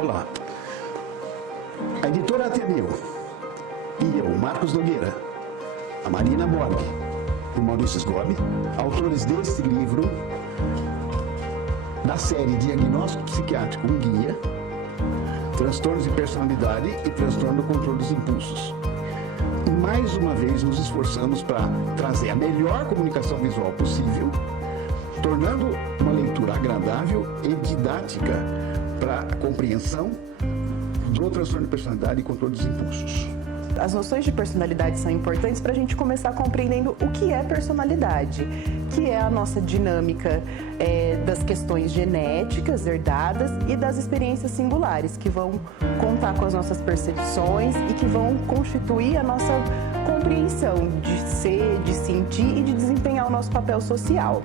Olá, a editora Ateneu e eu, Marcos Nogueira, a Marina Borg e o Maurício Sgobi, autores deste livro, da série Diagnóstico Psiquiátrico, um guia, transtornos de personalidade e transtorno do controle dos impulsos. E mais uma vez nos esforçamos para trazer a melhor comunicação visual possível, tornando uma leitura agradável e didática para a compreensão do transtorno de personalidade e controle dos impulsos. As noções de personalidade são importantes para a gente começar compreendendo o que é personalidade, que é a nossa dinâmica das questões genéticas herdadas e das experiências singulares, que vão contar com as nossas percepções e que vão constituir a nossa compreensão de ser, de sentir e de desempenhar o nosso papel social.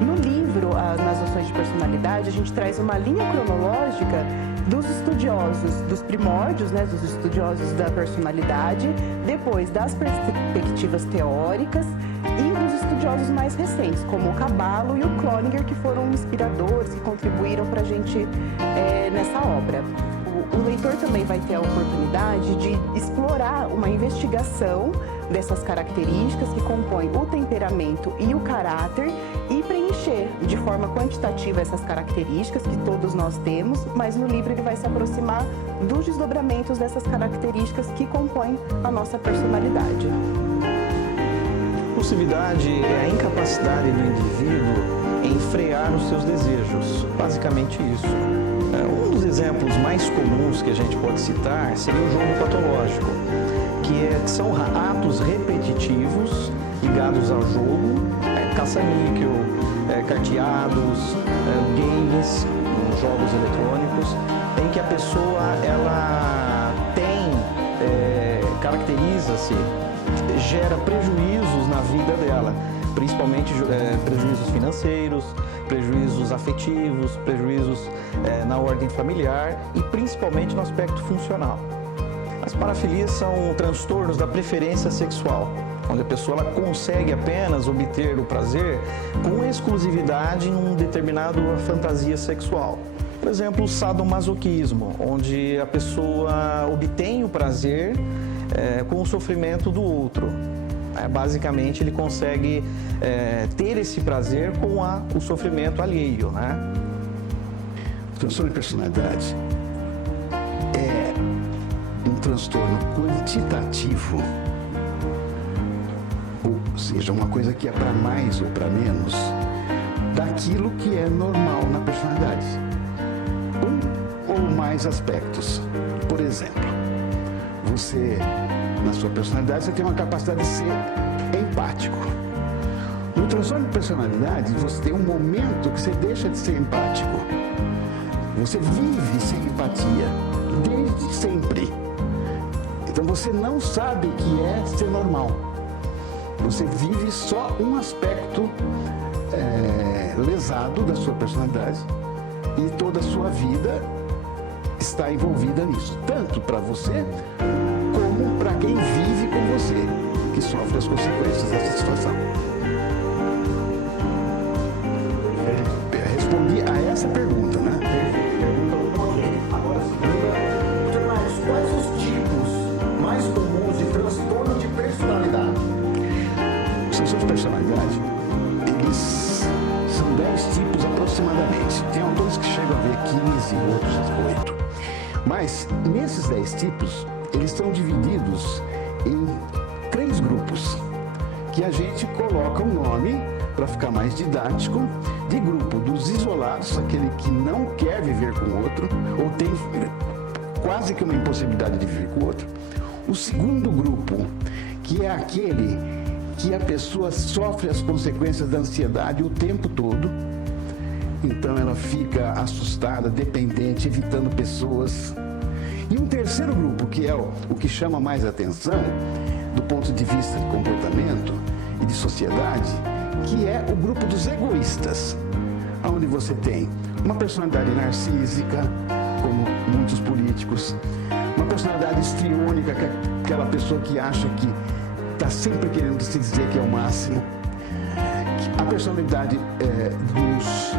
No livro, nas noções de personalidade, a gente traz uma linha cronológica dos estudiosos dos primórdios, dos estudiosos da personalidade, depois das perspectivas teóricas e dos estudiosos mais recentes, como o Caballo e o Cloninger, que foram inspiradores, que contribuíram para a gente nessa obra. O leitor também vai ter a oportunidade de explorar uma investigação dessas características que compõem o temperamento e o caráter e preencher de forma quantitativa essas características que todos nós temos, mas no livro ele vai se aproximar dos desdobramentos dessas características que compõem a nossa personalidade. Impulsividade é a incapacidade do indivíduo em frear os seus desejos, basicamente isso. Um dos exemplos mais comuns que a gente pode citar seria o jogo patológico, que são atos repetitivos ligados ao jogo, caça-níquel, carteados, games, jogos eletrônicos, em que a pessoa caracteriza-se, gera prejuízos na vida dela, principalmente prejuízos financeiros, prejuízos afetivos, prejuízos na ordem familiar e principalmente no aspecto funcional. As parafilias são transtornos da preferência sexual, onde a pessoa ela consegue apenas obter o prazer com exclusividade em uma determinada fantasia sexual. Por exemplo, o sadomasoquismo, onde a pessoa obtém o prazer com o sofrimento do outro. Basicamente, ele consegue ter esse prazer com o sofrimento alheio, O transtorno de personalidade é um transtorno quantitativo, ou seja, uma coisa que é para mais ou para menos daquilo que é normal na personalidade. Um ou mais aspectos. Por exemplo, você, na sua personalidade, você tem uma capacidade de ser empático. No transtorno de personalidade, você tem um momento que você deixa de ser empático. Você vive sem empatia, desde sempre. Então você não sabe o que é ser normal. Você vive só um aspecto lesado da sua personalidade e toda a sua vida está envolvida nisso. Tanto para você, como para quem vive com você, que sofre as consequências dessa situação. Respondi a essa pergunta, Agora, Dr. Marcos, quais os tipos mais comuns de transtorno de personalidade? Os transtornos de personalidade, eles são 10 tipos aproximadamente. Tem autores que chegam a ver 15, outros 8. Mas, nesses 10 tipos, eles estão divididos em 3 grupos, que a gente coloca um nome, para ficar mais didático, de grupo dos isolados, aquele que não quer viver com o outro, ou tem quase que uma impossibilidade de viver com o outro. O segundo grupo, que é aquele que a pessoa sofre as consequências da ansiedade o tempo todo, então ela fica assustada, dependente, evitando pessoas. E um terceiro grupo, que é o que chama mais atenção, do ponto de vista de comportamento e de sociedade, que é o grupo dos egoístas, onde você tem uma personalidade narcísica, como muitos políticos, uma personalidade histriônica, que é aquela pessoa que acha que está sempre querendo se dizer que é o máximo, a personalidade dos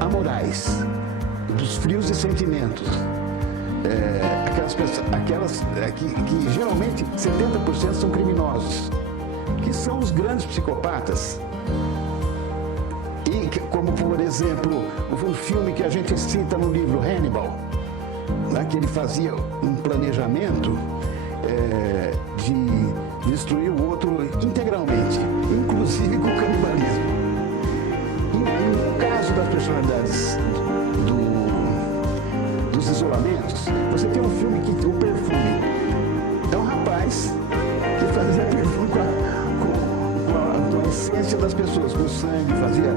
amorais, dos frios de sentimentos. Aquelas que geralmente 70% são criminosos, que são os grandes psicopatas. E como, por exemplo, um filme que a gente cita no livro Hannibal, né, que ele fazia um planejamento de destruir o outro integralmente, inclusive com o canibalismo. E no caso das personalidades dos isolamentos, você tem um filme que tem o Perfume. É um rapaz que fazia perfume com a essência das pessoas, com o sangue, fazia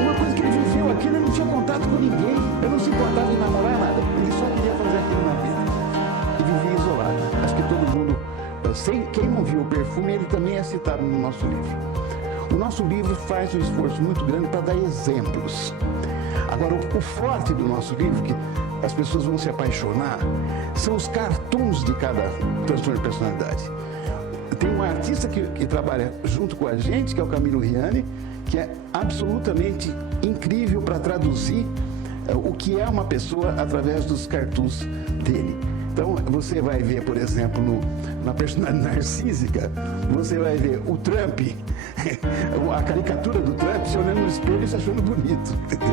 uma coisa que ele viveu aquilo, ele não tinha contato com ninguém, ele não se importava em namorar nada, ele só queria fazer aquilo na vida e vivia isolado. Acho que todo mundo, quem não viu o Perfume, ele também é citado no nosso livro. O nosso livro faz um esforço muito grande para dar exemplos. Agora, o forte do nosso livro, que as pessoas vão se apaixonar, são os cartoons de cada transtorno de personalidade. Tem um artista que trabalha junto com a gente, que é o Camilo Riani, que é absolutamente incrível para traduzir o que é uma pessoa através dos cartoons dele. Então, você vai ver, por exemplo, na personalidade narcísica, você vai ver o Trump, a caricatura do Trump, se olhando no espelho e se achando bonito. Entendeu?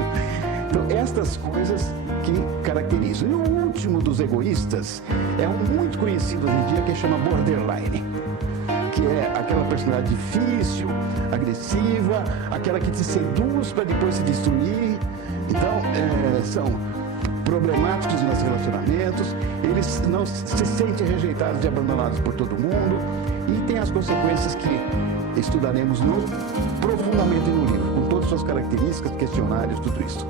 Então, estas coisas que caracterizam. E o último dos egoístas é um muito conhecido hoje em dia, que chama borderline, que é aquela personalidade difícil, agressiva, aquela que te seduz para depois se destruir. Então, são problemáticos nos relacionamentos, eles não se sentem rejeitados e abandonados por todo mundo, e tem as consequências que estudaremos profundamente no livro, com todas as suas características, questionários, tudo isso.